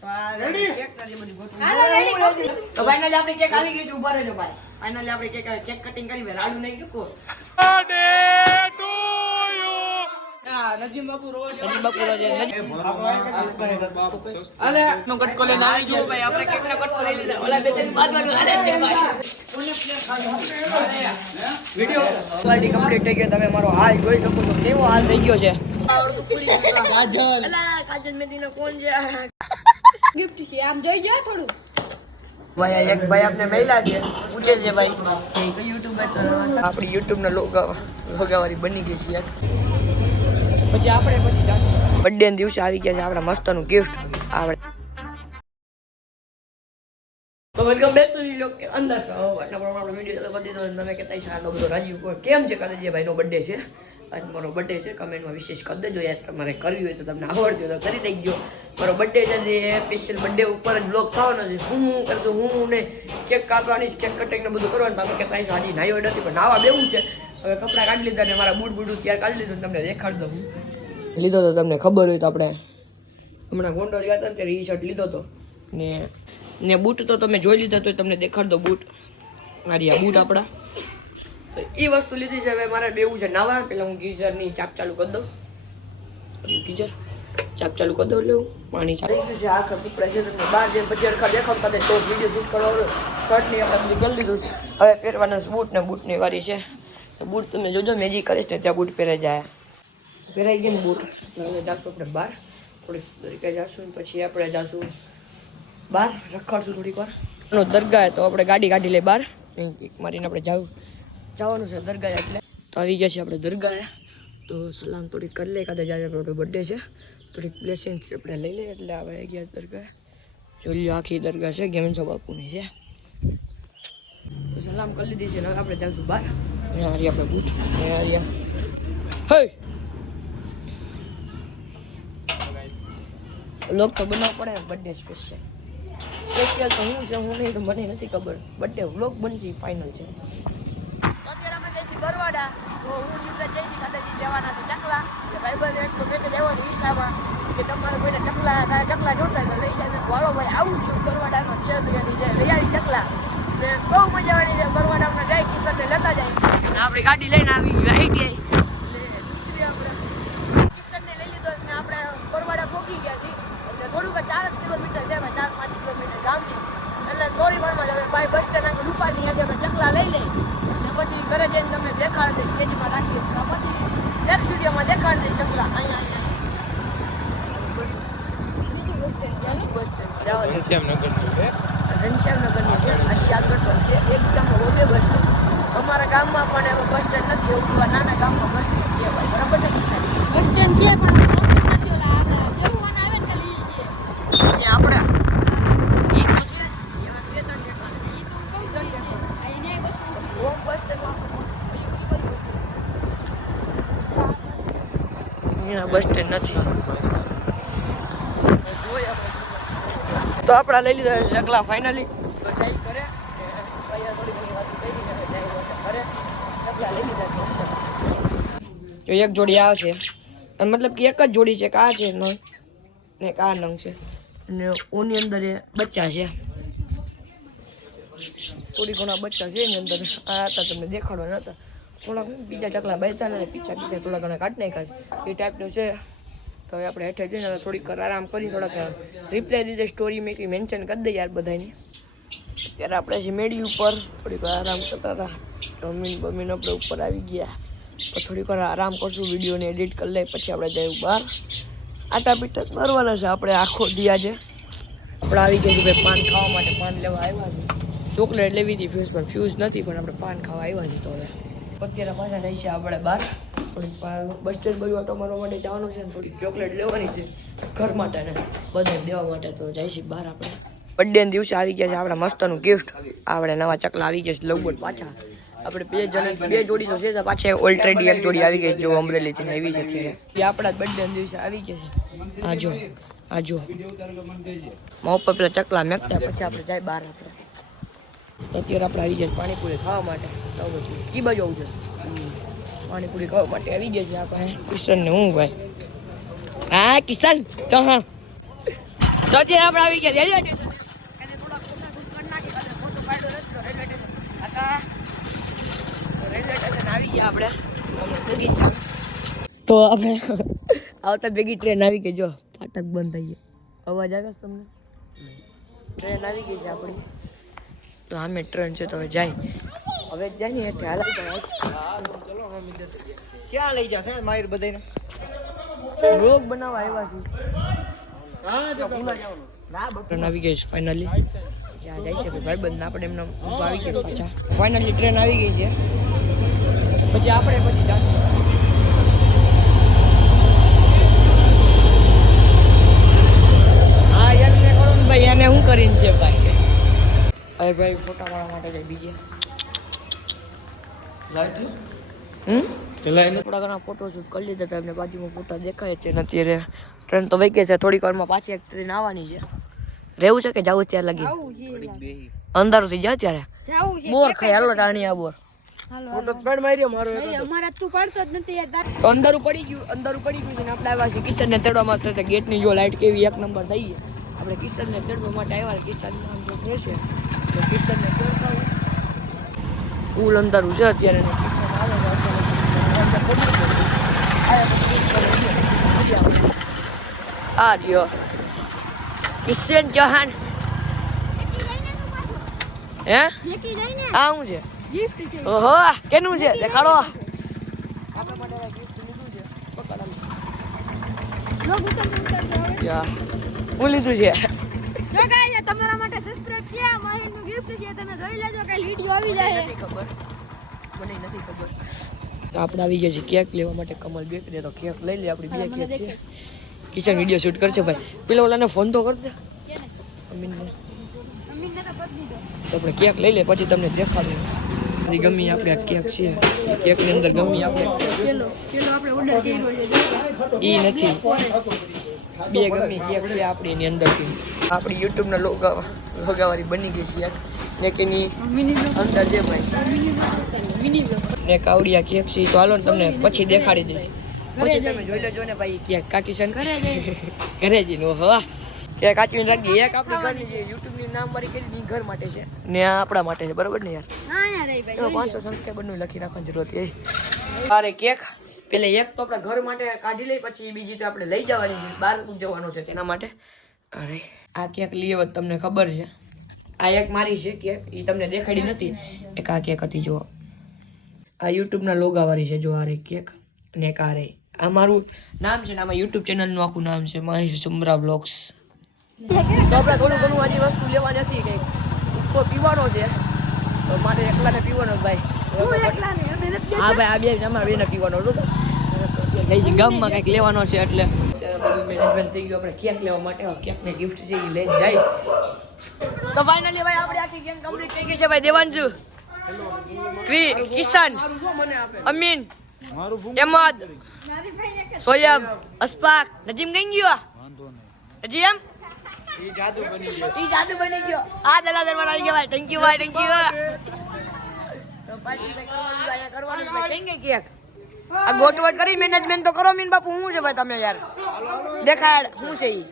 તો ફાઇનલી આપણી કેક આવી ગઈ છે. ઉભા રહેજો ભાઈ. ફાઇનલી આપણે કેક કટિંગ કરી ભાઈ. રાડુ નહીં ચૂકો. નજીમ બાપુ રોજ અલે નો કટકો લઈને આવી ગયો ભાઈ. આપણે કેક નો કટકો લઈ લીધા. ઓલા બે ત્રણ બાદ વાળો હાલે છે ભાઈ. વિડિયો ક્વોલિટી કમ્પ્લીટ થઈ ગયો. તમે મારો હાલ જોઈ શકો છો. કેવો હાલ થઈ ગયો છે. કાજલ અલા કાજલ મેદીનો કોણ છે? ગિફ્ટ છે આમ જોઈ ગયો થોડું ભાઈ. એક ભાઈ આપને મહિલા છે પૂછે છે ભાઈ કે યુટ્યુબર તો આપણી યુટ્યુબ ના લોગાવાળી બની ગઈ છે. પછી જાશું બર્થડે ના દિવસે આવી ગયા છે આપણા મસ્તનું ગિફ્ટ. આપણે તો વેલકમ બેક ટુ ધ અંદર. આપણો વિડીયો બધી તો તમે કહેતા છે આટલો બધો રાજી કેમ છે? કાલે જે ભાઈનો બર્થડે છે. આજ મારો બર્થડે છે. કમેન્ટમાં વિશેષ કરી દેજો યાર. તમારે કરવી હોય તો તમને આવડતી હોય તો કરી દેજો. મારો બર્થડે છે જે સ્પેશિયલ બર્થડે ઉપર જ બ્લોગ થવાનો છે. હું કરશું હું ને કેક કાપવાની કેક કટિંગ ને બધું કરવાનું. તમે કહેતા છો હજી નાયો નથી પણ નાવા બેવું છે. હવે કપડાં કાઢી લીધા ને મારા બૂટ તૈયાર કાઢી લીધું. તમને દેખાડ દઉં. લીધો તો તમને ખબર હોય તો આપણે હમણાં ગોંડલ ગયા હતા ને ત્યારે ઈ શર્ટ લીધો હતો ને બૂટ તો તમે જોઈ લીધા તો તમને દેખાડ દો. બૂટ મારી આ બૂટ આપણા તો એ વસ્તુ લીધી છે. હવે મારે બેવું છે નાવા. પેલા હું ગીઝરની ચાપ ચાલુ કરી દઉં. ગીઝર ચાપ ચાલુ કરી દઉં એટલે હું પાણી ચાલુ થઈ ગયું છે. આખા કપડા છે તમને બહાર જઈને પછી અડખા દેખાડતા તો વિડીયો શૂટ કરવાનો. શર્ટની આપણે બધું કરી લીધું છે. હવે પહેરવાના બૂટ ને બૂટની વારી છે. તો બૂટ તમે જોજો મેજી કરીશ ને ત્યાં બૂટ પહેરાઈ જાય. પહેરાઈ ગયા ને બૂટ. હવે જાશું આપણે બહાર થોડીક તરીકે જાશું ને પછી આપણે જાશું બહાર રખડશું થોડીક વાર. દરગાહ તો આપણે ગાડી કાઢી લઈએ બહાર મારીને આપણે જવાનું છે દરગાહ. એટલે તો આવી ગયા છે આપણે દરગાહ. તો સલામ થોડીક કરી લઈએ. કાલે જાય આપણો બર્થડે છે. થોડીક બ્લેસિંગ્સ આપણે લઈ લઈએ. એટલે હવે આવી ગયા દરગાહ. જોઈ લો આખી દરગાહ છે ગેમનસા બાપુની છે. તો સલામ કરી લીધી છે. હવે આપણે જાશું બહાર. હારી આપણે બૂટ હે લોક તો બનાવવો પડે ને બર્થડે સ્પેશિયલ તો હું છે હું નહીં તો મને નથી ખબર. બર્થડે વ્લોગ બનશે ફાઇનલ છે. અત્યારે આપણે જઈશું બરવાડા. તો હું યુવરાજ જઈશું કાદાજી લેવાના છે ચકલા. ભાઈબંધ એટલો મેસેજ આવ્યો હતો ઇન્સ્ટામાં કે તમારે કોઈને ચકલા જોતા તો લઈ જાય. વાળો ભાઈ આવું છું બરવાડાનો છે લઈ આવી ચકલા. બહુ મજા આવવાની છે. બરવાડામાં જાય કિશનને લેતા જાય. આપણી ગાડી લઈને આવી આઈટીઆઈ આપણે કિશનને લઈ લીધો ને આપણે બરવાડા પહોંચી ગયા છીએ. થોડુંક 4 કિલોમીટર છે. 4-5 કિલોમીટર ગામથી. એટલે થોડી વારમાં જ ભાઈ બસ સ્ટેન્ડ આગળ ઉપાડી આજે અમે ચકલા લઈ લઈ ને પછી ઘરે જઈને તમને દેખાડી દઈશ. કેજીમાં રાખીએ પછી નેક્સ્ટ વિડીયોમાં દેખાડી દઈશ ચકલા. અહીંયા ઘનશ્યામનગરની છે. હજી આગળ પણ છે. એક ગામમાં ઓલે બસ સ્ટેન્ડ. અમારા ગામમાં પણ એવો બસ સ્ટેન્ડ નથી. એવું નાના ગામમાં બસ સ્ટેન્ડ છે ભાઈ. બરાબર ને બસ સ્ટેન્ડ છે પણ આપણે બસ સ્ટેન્ડ નથી. તો આપણા લઈ લીધા ચકલા ફાઇનલી. તો જાય કરે તો એક જોડી આ છે. મતલબ કે એક જ જોડી છે. આ છે નંગ ને આ નંગ છે અને ઓની અંદર એ બચ્ચા છે. થોડી ઘણા બચ્ચા છે એની અંદર. આ હતા તમને દેખાડવા નતા. થોડાક બીજા ચકલા બેસતા ને પીછા થોડા ઘણા કાઢી નાખ્યા છે. એ ટાઈપનું છે. તો હવે આપણે હેઠળ જઈને થોડીક આરામ કરી થોડાક રિપ્લાય દીધે સ્ટોરી મેં મેન્શન કરી દઈએ યાર બધાની. ત્યારે આપણે જે મેળી ઉપર થોડીક વાર આરામ કરતા હતા. જમીન આપણે ઉપર આવી ગયા. તો થોડીક વાર આરામ કરશું. વિડીયોને એડિટ કરી લઈએ પછી આપણે જઈએ બહાર. આટા પીટા મારવાના છે આપણે આખો દિયા છે. આપણે આવી ગયા છે ભાઈ પાન ખાવા માટે. પાન લેવા આવ્યા છે. ચોકલેટ લેવી હતી ફ્યુઝ પણ ફ્યુઝ નથી પણ આપણે પાન ખાવા આવ્યા છીએ. તો હવે અત્યારે પાછા જઈએ છીએ આપણે બહાર. થોડીક બસ સ્ટેન્ડ બધું આટો મારવા માટે જવાનું છે. થોડીક ચોકલેટ લેવાની છે ઘર માટે ને બધે દેવા માટે. તો જઈશું બહાર આપણે. બર્થડે ના દિવસે આવી ગયા છે આપણા મસ્તનું ગિફ્ટ. આપણે નવા ચકલા આવી ગયા છે લગભગ પાછા. આપણે બે જોડી તો છે પાછા ઓલરેડી એક જોડી આવી ગઈ જો અમરેલી થી એવી છે. એ આપણા બર્થડે ના દિવસે આવી ગયા છે. આ જો મારા ઉપર પેલા ચકલા મેકતા પછી આપણે જાય બહાર. આપણે અત્યારે આપણે આવી ગયા પાણીપુરી ખાવા માટે. તો બધું કી બાજુ આવું છે પાણીપુરી ખાવા માટે આવી ગયા છે આપણે કિશન ને હું ભાઈ. હા કિશન તો હા તો અત્યારે આપણે આવી ગયા રેલવે સ્ટેશન અને થોડા ફોટા શૂટ કરી નાખી અને ફોટો પાડ્યો નથી તો રેલવે સ્ટેશન આકા રેલવે સ્ટેશન આવી ગયા આપણે હમણાં ભેગી ગયા તો આપણે આવતા ભેગી ટ્રેન આવી ગઈ જો ફાટક બંધ થઈ ગયા અવાજ આવે છે તમને ટ્રેન આવી ગઈ છે આપણી તો આમે ટ્રેન છે તો હવે જાય ને એટલે હાલ ક્યાં લઈ જશે માહિર બધાને રોગ બનાવવા આવ્યા છે ટ્રેન આવી ગઈ છે ફાઇનલી જ્યાં જાય છે ભાઈ બંધ આપણે એમને આવી ગયા પાછા ફાઇનલી ટ્રેન આવી ગઈ છે પછી આપણે પછી જાશું હા યાર ને કરો ને ભાઈ એને શું કરીને છે ભાઈ અરે ભાઈ ફોટા પાડવા માટે જાય બીજે થોડા ઘણા ફોટો શૂટ કરી લીધા હતા એમને બાજુમાં ફોટા દેખાય છે ને અત્યારે ટ્રેન તો વહી ગઈ છે થોડીક વારમાં પાછી એક ટ્રેન આવવાની છે રહેવું છે કે જવું ત્યાં લગી અંધારું થઈ જાય ત્યારે બોર ખાય હાલો ટાણી આ બોર ફોટો પેડ માર્યો મારો અમારા તું પાડતો જ નથી યાર તો અંધારું પડી ગયું છે ને આપણે આવ્યા છે કિચન ને તેડવા માટે ગેટની જો લાઈટ કેવી એક નંબર થઈ ગઈ આપણે કિચન ને તેડવા માટે આવ્યા કિચન નામ જો છે તો કિચન ને તેડવા ફૂલ અંધારું છે અત્યારે ને કિચન આવે આ રહ્યો કિશન ચૌહાણ હે આ શું છે ગિફ્ટ છે ઓહો કેનું છે દેખાડો આપણા માટે ગિફ્ટ લીધું છે પકડ લોગ ઉતર યા હું લીધું છે જો ગાઈસ તમારા માટે સબસ્ક્રાઇબ છે માહીનું ગિફ્ટ છે તમે જોઈ લેજો કે વિડિયો આવી જાય ખબર મને નથી ખબર આપણે આવી ગયા છે કેક લેવા માટે કમલ બેકરી તો કેક લઈ લે આપણી બે કેક છે કિશન વિડિયો શૂટ કરશે ભાઈ પેલા ઓલાને ફોન તો કર દે કેને અમીનને અમીનને તો કરી દીધો તો આપણે કેક લઈ લે પછી તમને દેખાડું ગમી આપણે આ કેક છે કેકની અંદર ગમી આપણે પેલો આપણે ઓર્ડર કર્યો છે ઈ નથી બે ગમી કેક છે આપણી એની અંદરથી આપણી યુટ્યુબના લોગાવાળી બની ગઈ છે ને કે ની અંદર જે ભાઈ ને કાવડિયા કેક છે તો હાલો ને તમને પછી દેખાડી દઈશ પછી તમે જોઈ લેજો ને ભાઈ કેક કાકીશન ઘરે જઈને ઓહો કેક કાચવીને રાખી એક આપણી ઘરની છે યુટ્યુબની નામ વાળી કરી ની ઘર માટે છે ને આ આપણા માટે છે બરાબર ને યાર હા યાર રહી ભાઈ એમાં 500 સબસ્ક્રાઇબરનું લખી રાખવાની જરૂર હતી અરે કેક પેલે એક તો આપણે ઘર માટે કાઢી લઈ પછી બીજી તો આપણે લઈ જવાની છે બહાર જવાનો છે તેના માટે અરે આ કેક લીએ તમને ખબર છે આ એક મારી છે કેક એ તમને દેખાડી નથી એક આ કેક હતી જો આ યુટ્યુબના લોગાવાળી છે જો આ રે કેક ને એક આ રે આ મારું નામ છે ને આમાં યુટ્યુબ ચેનલનું આખું નામ છે મહેશ સુમરા બ્લોગ્સ તો આપણે થોડું ઘણું આજી વસ્તુ લેવાની હતી કંઈક ઉક્કો પીવાનો છે તો મારે એકલાને પીવાનો ભાઈ હું એકલા ને અમે નથી હા ભાઈ આ બે અમારે બેને પીવાનો હતો કઈ છે ગામમાં કંઈક લેવાનો છે એટલે બધું મેનેજમેન્ટ થઈ ગયું આપણે કેક લેવા માટે કેકને ગિફ્ટ છે એ લઈને જાય તો ફાઇનલી ભાઈ આપણે આખી ગેમ કમ્પ્લીટ થઈ ગઈ છે ભાઈ દેવાંશુ કિશન અમીન એમદ સોયબ અસ્પાક નજીમ કઈ ગયો હજી એમ ઈ જાદુ બની ગયો આ દલા દરબાર આવી ગયા ભાઈ થેન્ક યુ ભાઈ થેન્ક યુ તો પાર્ટી ભાઈ કરવાનું છે ભાઈ કેંગે કેક આ ગોટવટ કરી મેનેજમેન્ટ તો કરો મીન બાપુ શું છે ભાઈ તમે યાર દેખાડ શું છે ઈ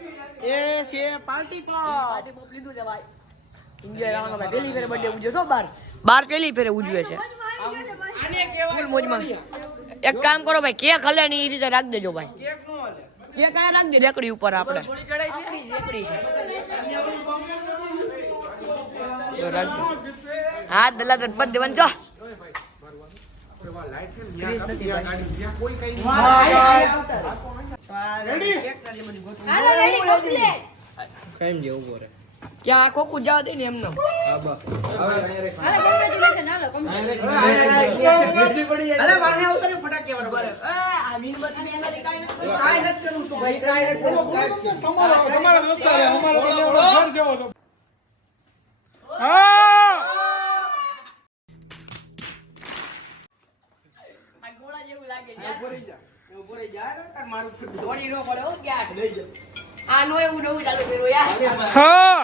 એ છે પાર્ટી પોપ લીધું છે ભાઈ એન્જોય કરવાનો ભાઈ પહેલી ફેરે બર્થડે ઉજવે છો બાર પહેલી ફેરે ઉજવે છે ફૂલ મોજમાં એક કામ કરો ભાઈ કેક હલે ને એ રીતે રાખ દેજો ભાઈ કેક આ રાખ દે રેકડી ઉપર આપણે આપણી રેકડી છે તો રાખ દે હા દલા દર પદ દેવન છો કેમ જેવું બોરે ક્યાં કોકુ જવા દે ને એમને આનો એવું નવું ચાલુ કર્યું યાર હા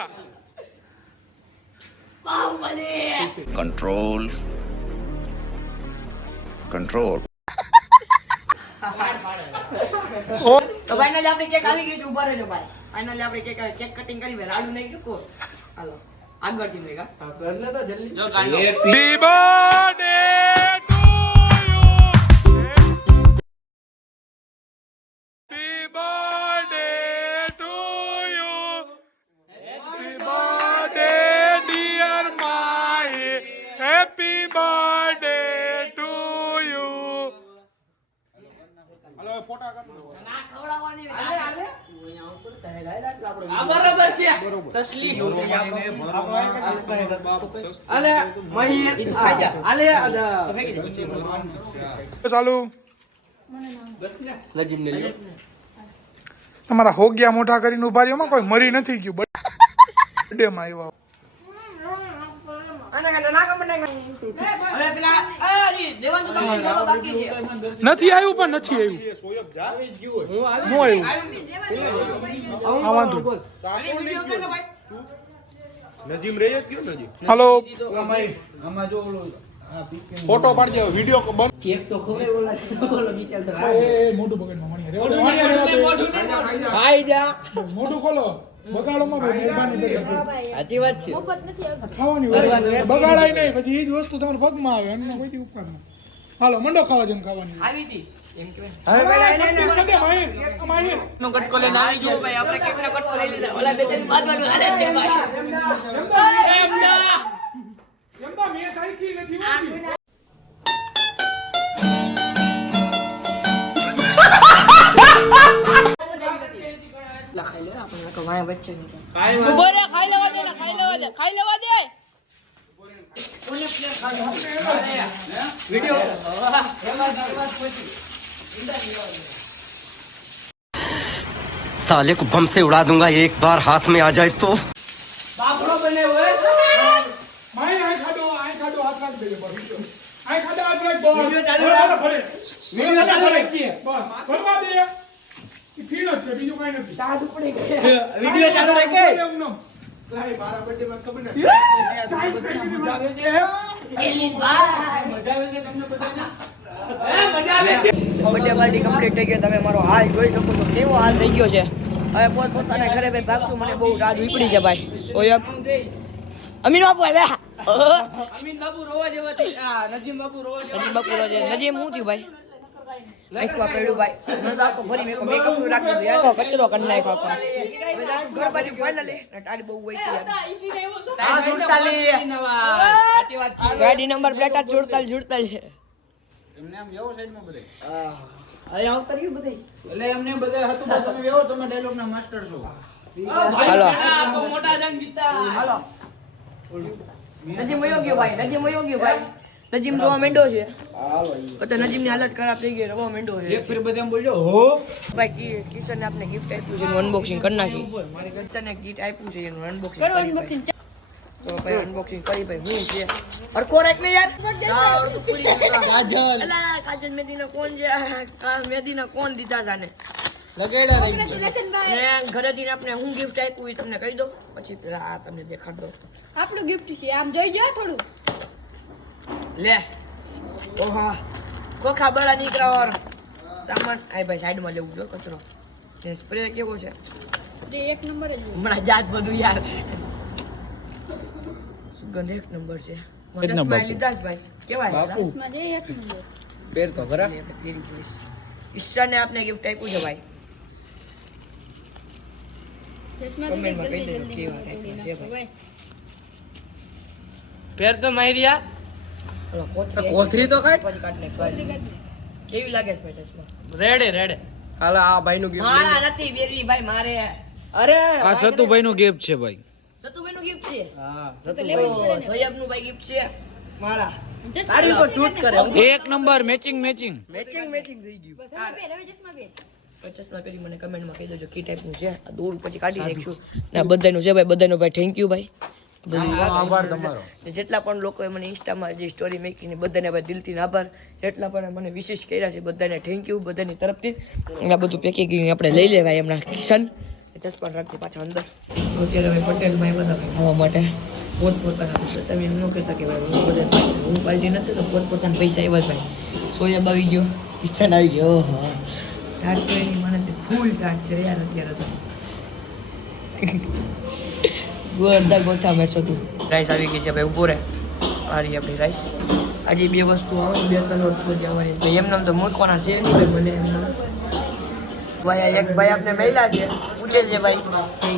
Control. તો ફાઇનલી આપણી કેક આવી ગઈ છે ઉભા રહેજો ભાઈ ફાઇનલી આપણે કેક કટિંગ કરી ભાઈ રાડુ નહીં કે હાલો આગળથી મેગા કરને તો જલ્દી જો ગાંડો happy birthday to you happy birthday dear my happy birthday to you હાલો ફોટા કાઢો ના ખવડાવવાની હાલે આ બરાબર છે સસલી અલે મહી આલે તો ફેંકી દે ચાલુ નજીમ ને લ્યો તમારા હોગ્યા મોટા કરીને ઉભા રહ્યો કોઈ મરી નથી ગયું બર્થડે માં આવ્યા હવે પેલા અરે દેવાન તો તમને બોલો બાકી છે નથી આવ્યું પણ નથી આવ્યું સોયબ જાવી જ ગયો હું આવ્યું હા વાંધો અરે વિડિયો કર ને ભાઈ નજીમ રહી જ ગયો નજીમ હાલો આમાં જો ઓલો ફોટો પાડજે વિડિયો બંધ કેક તો ખવરે બોલો નીચે તો એ મોટું બગાડમાં ખાઈ જા મોટું ખોલો બગાડો માં ભાઈ મહેરબાની કરી સાચી વાત છે મફત નથી આવતું. ખાવાની હોય બગાડાય નહીં પછી એ જ વસ્તુ તમારા પગમાં આવે એનો કોઈ ઉપકાર નહીં હાલો મંડો ખાવા જેમ ખાવાની આવી હતી એમ કે હવે પેલા એને માહિર નો કટકો લઈને આવી ગયો ભાઈ આપણે કેક નો કટકો લઈ લીધા ઓલા બે ત્રણ બાજુ હાલે છે ભાઈ એમના મેં સાઈકી નથી હોતી લખાઈ લે આપણે તો વાયા વચ્ચે ની ઉભો રે, ખાઈ લેવા દે ને, ખાઈ લેવા દે, ખાઈ લેવા દે. साले को बम से उड़ा दूंगा एक बार हाथ में आ जाए तो બાપડો બને હોય માહિર આય ખાડો હાથ રાખ દેજો બસ આય ખાડો હાથ રાખ બસ વિડિયો ચાલુ રાખ. ભલે વિડિયો ચાલુ રાખીએ બસ ભરવા દે એ ફીલ જ છે બીજું કઈ નથી દાદ ઉપડી ગઈ વિડિયો ચાલુ રાખે લાઈ મારા બર્થડે માં ખબર નથી મજા આવે છે એલિસ ભાઈ મજા આવે છે તમને બધાને બર્થડે પાર્ટી કમ્પ્લીટ થઈ ગઈ તમે મારો હાલ જોઈ શકો છો કેવો હાલ થઈ ગયો છે હવે પોતાના ઘરે ભાઈ ભાગશું મને બહુ રાત ઉપડી છે ભાઈ સોયબ અમીન બાપુ લે અમીન બાપુ રોવા જેવા થઈ નજીમ બાપુ રોવા જેવા નજીમ હું થયું ભાઈ નાખવા પડ્યું ભાઈ મને તો આખો ફરી મેં મેકઅપ નું રાખી દીધું યાર કચરો કરી નાખ્યો આપણે હવે જાશું ઘર બાજુ ફાઇનલી ટાડી બહુ હોય છે યાર હા 47 સાચી વાત છે ગાડી નંબર પ્લેટ 47 છે એમને આમ વ્યવ સાઈડમાં બધે અહીં આવતા રહ્યું બધે એટલે એમને બધે હતું પણ તમે વ્યવ તમે ડાયલોગ ના માસ્ટર છો હાલો મોટા જંગ જીતા હાલો નજીમ વયો ગયો ભાઈ નજીમ જોવા માંડ્યો છે તો નજીમની હાલત ખરાબ થઈ ગઈ રવા માંડ્યો છે એક ફેર બધે એમ બોલજો હો ભાઈ કિશન ને આપણે ગિફ્ટ આપ્યું છે એનું અનબોક્સિંગ કરી નાખી કિશન ને ગિફ્ટ આપ્યું છે એનું અનબોક્સિંગ કરો unboxing. તો ભાઈ અનબોક્સિંગ કરી ભાઈ હું છે અરખો રાખ ને યાર કાજલ અલા કાજલ મેદીના કોણ છે મેદીના કોણ દીધા છે આને Congratulations, ભાઈ. ને ઘરેથી આપણે હું ગિફ્ટ આપ્યું એ તમને કહી દો પછી પેલા આ તમને દેખાડ દો આપણું gift છે, આમ જોઈ ગયો થોડું. લે ઓહા ખોખા બળા નીકળ્યા સામાન આય ભાઈ સાઈડમાં લેવું જો કચરો એ સ્પ્રે કેવો છે જે એક નંબર જ છે. હમણાં જાત બધું યાર સુગંધ એક નંબર છે ચશ્મા લીધા છે ભાઈ કેવાય માં જે એક નંબર. પેર તો બરા ફેરી જોઈશ ઈશાને આપને ગિફ્ટ આપ્યું છે ભાઈ ચશ્મા કમેન્ટમાં કહી જલ્દી દેજો જલ્દી કેવા તોડી ટાઈપના છે નાખો, ભાઈ. કોથરી તો કાઢ કેવી લાગે છે ભાઈ ચશ્મા રેડે હાલ આ ભાઈ નું ગિફ્ટ મારા નથી વેરવી ભાઈ મારે અરે આ સતુભાઈ નું ગિફ્ટ છે ભાઈ સતુભાઈ નું ગિફ્ટ છે હા તો લેવું જ પડે. સોયબ નું ભાઈ ગિફ્ટ છે મારા ચશ્મા તારી ઉપર શૂટ કરે એક નંબર મેચિંગ મેચિંગ થઈ ગયું બસ હવે પહેર, હવે ચશ્મા પહેર. ચશ્મા પહેરી મને કમેન્ટમાં કહી દેજો કી ટાઈપનું છે આ દૂર પછી કાઢી નાખશું ને આ બધાનું છે ભાઈ બધાનો ભાઈ થેન્ક યુ ભાઈ આભાર તમારો જેટલા પણ લોકોએ મને ઇન્સ્ટામાં જે સ્ટોરી મૂકીને બધાને ભાઈ દિલથી આભાર જેટલા પણ મને વિશેષ કર્યા છે બધાને થેન્ક યુ બધાની તરફથી અને આ બધું પેકિંગ આપણે લઈ લેવાય એમના કિશન ચશ્મા રાખી પાછા અંદર અત્યારે ભાઈ પટેલભાઈ બધા ભાઈ ખાવા માટે પોતપોતાના પૈસા તમે એમ ન કહેતા કે ભાઈ હું બધા હું પાર્ટી નથી તો પોતપોતાના પૈસા એવા જ ભાઈ સોયાબ આવી ગયો કિશન આવી ગયો હા ટાટ તો એની મને ફૂલ ટાટ છે યાર અત્યારે તો બધા ગોઠા મેસો તું રાઈસ આવી ગઈ છે ભાઈ ઉભો રહે આ રહી આપણી રાઈસ આજે બે વસ્તુ આવે બે ત્રણ વસ્તુ જે આવવાની છે એમને તો મૂકવાના છે નહીં ભાઈ મને ભાઈ એક ભાઈ આપને મહિલા છે પૂછે છે ભાઈ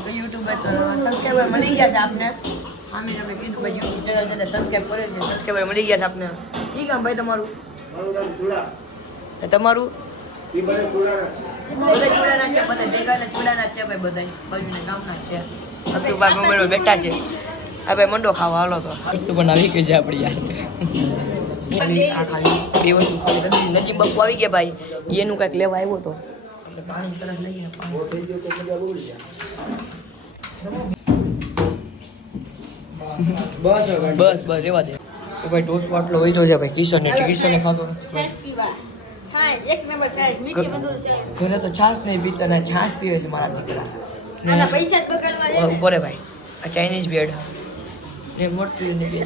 કે યુટ્યુબ તો સબસ્ક્રાઈબર મળી ગયા છે આપને આમે તમે કીધું ભાઈ યુટ્યુબ ચેનલ છે સબસ્ક્રાઈબ કરે છે સબસ્ક્રાઈબર મળી ગયા છે આપને ઠીક આમ ભાઈ તમારું તમારું બધા ચૂડાના છે બધા ભેગા ચૂડાના છે ભાઈ બધા બાજુના ગામના છે અતુભાઈ મુંબઈમાં બેઠા છે આ ભાઈ મંડો ખાવા હાલો તો વસ્તુ પણ આવી ગઈ છે આપણી યાર આ ખાલી બે વસ્તુ ખાલી કરી નજીક બપ્પુ આવી ગયા ભાઈ એનું કંઈક લેવા આવ્યો તો પાણી તરફ લઈ ગયા બસ બસ બસ રેવા દે તો ભાઈ ઢોસ આટલો હોય તો છે ભાઈ કિશોરને ખાતો છાશ પીવા હા એક નંબર છાશ મીઠી મંદુર છે ઘરે તો છાશ નહીં પીતા ને છાશ પીવે છે મારા દીકરા આના પૈસા જ બગાડવા છે ઉભો રે ભાઈ આ ચાઇનીઝ બેડ ને મોટું ને બે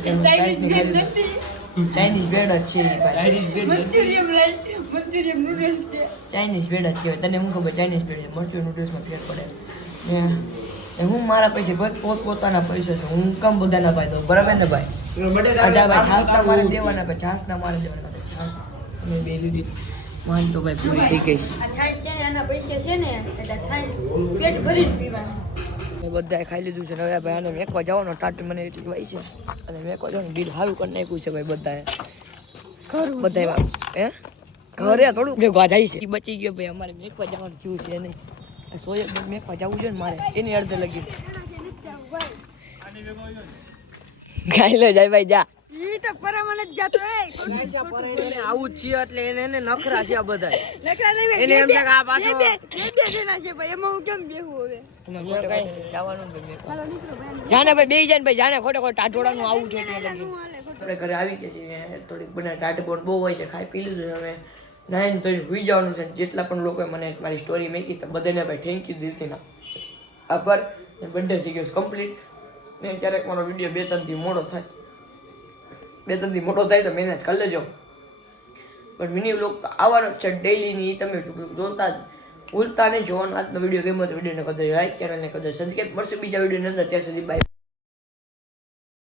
ચાઇનીઝ બેડ જ છે ભાઈ મંચુરિયન રાઈસ મંચુરિયન નૂડલ્સ છે ચાઇનીઝ બેડ જ કહેવાય તને હું ખબર ચાઇનીઝ બેડ છે મરચું નૂડલ્સમાં ફેર પડે ને હું મારા પૈસે પોતાના પૈસા છે હું કમ બધાના ભાઈ દઉં બરાબર ને ભાઈ અચ્છા ભાઈ છાસના મારે દેવાના ભાઈ છાસના મારે દેવાના છાસ અમે બે લીધી માન તો ભાઈ પૂરી થઈ ગઈ આ છાશ છે ને આના પૈસા છે ને એટલે છાશ પેટ ભરીને પીવાનું મેં બધાએ ખાઈ લીધું છે ને હવે ભાઈ આને મેકવા જવાનો ટાટું મને એટલી ભાઈ છે અને મેકવા જવાનું બિલ સારું કરી નાખ્યું છે ભાઈ બધાએ બધા હે ઘરે થોડું ભેગા જાય છે બચી ગયો ભાઈ અમારે મેકવા જવાનું થયું છે નહીં સોયાબીન મેકવા જવું જોઈએ ને મારે એની અડધે લગી ખાઈ લે જાય ભાઈ જા ઈ તો પરમાને જ જાતો હે આવું જ છે એટલે એને નખરા છે આ બધા લખડા નહીં એને એમ કે આ પાછો બે જણા છે ભાઈ એમાં હું કેમ બેહું હવે જવાનું જાને ભાઈ બેહી જાય ને ભાઈ જાને ખોટે ખોટે ટાટોડાનું આવું છે આપણે ઘરે આવી ગયા છીએ થોડીક બને ટાટબોટ બહુ હોય છે ખાઈ પી લીધું છે અમે નાઈને તો સુઈ જવાનું છે જેટલા પણ લોકોએ મને મારી સ્ટોરી મેકી તો બધાને ભાઈ થેન્ક યુ દિલથી ના આભાર બર્થડે થઈ ગયો કમ્પ્લીટ ને ક્યારેક મારો વિડીયો 2-3 થી મોડો થાય 2-3 થી મોટો થાય તો મહેનત કરી લેજો પણ મિની વ્લોગ તો આવવાનો જ છે ડેઈલીની તમે જોતા જ ભૂલતા નહીં જોવાનો આજનો વિડીયો ગમ્યો તો વિડીયોને કદાચ લાઈક ચેનલને કદાચ સબસ્ક્રાઈબ મળશે બીજા વિડીયોની અંદર ત્યાં સુધી બાય